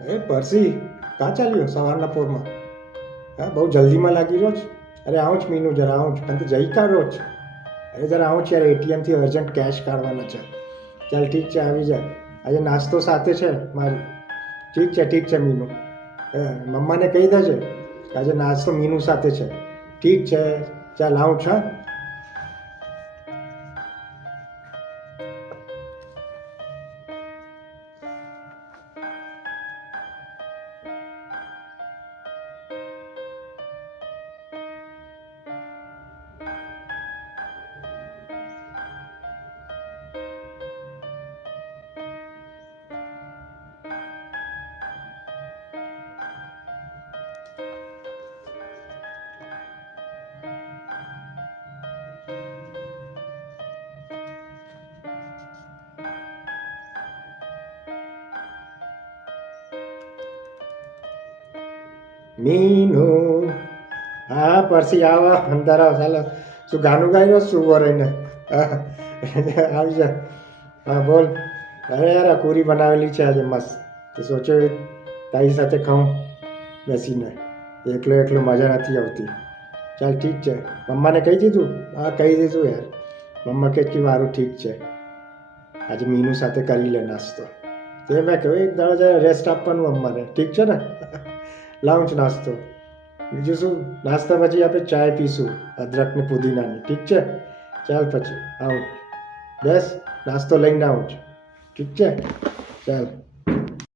અરે પરસી કાં ચાલ્યો સવારના પોરમાં? હા બહુ જલ્દીમાં લાગી રહ્યો છે. અરે આવું જ મીનુ જરા આવું જ પણ તો જઈ કાઢો જ. અરે જરા આવું જ યાર એટીએમથી અર્જન્ટ કેશ કાઢવાના છે. ચાલ ઠીક છે આવી જાય. આજે નાસ્તો સાથે છે મારી. ઠીક છે મીનુ. મમ્માને કહી દેજે કે આજે નાસ્તો મીનુ સાથે છે. ઠીક છે ચાલ આવું છું. હા મીનુ હા પરસી આવો અંદર આવ ચાલો. શું ગાનું ગાઈ રહ્યો શું ઉભો રહીને? આવી જા. હા બોલ. અરે યાર આ પૂરી બનાવેલી છે આજે મસ્ત. તો સોચ્યો તારી સાથે ખાઉં બેસીને. એકલો એકલો મજા નથી આવતી. ચાલ ઠીક છે. મમ્માને કહી દીધું? હા કહી દીધું યાર. મમ્મા કહે કે મારું ઠીક છે. આજે મીનુ સાથે કરી લે નાસ્તો. તે મેં કહ્યું એક દાડો જરા રેસ્ટ આપવાનું અમ્માને. ઠીક છે ને? લાવું છું નાસ્તો. બીજું શું નાસ્તા પછી આપણે ચાય પીશું અદરક ને પુદીનાની. ઠીક છે? ચાલ પછી આવું. બસ નાસ્તો લઈને આવું છું. ઠીક છે? ચાલ.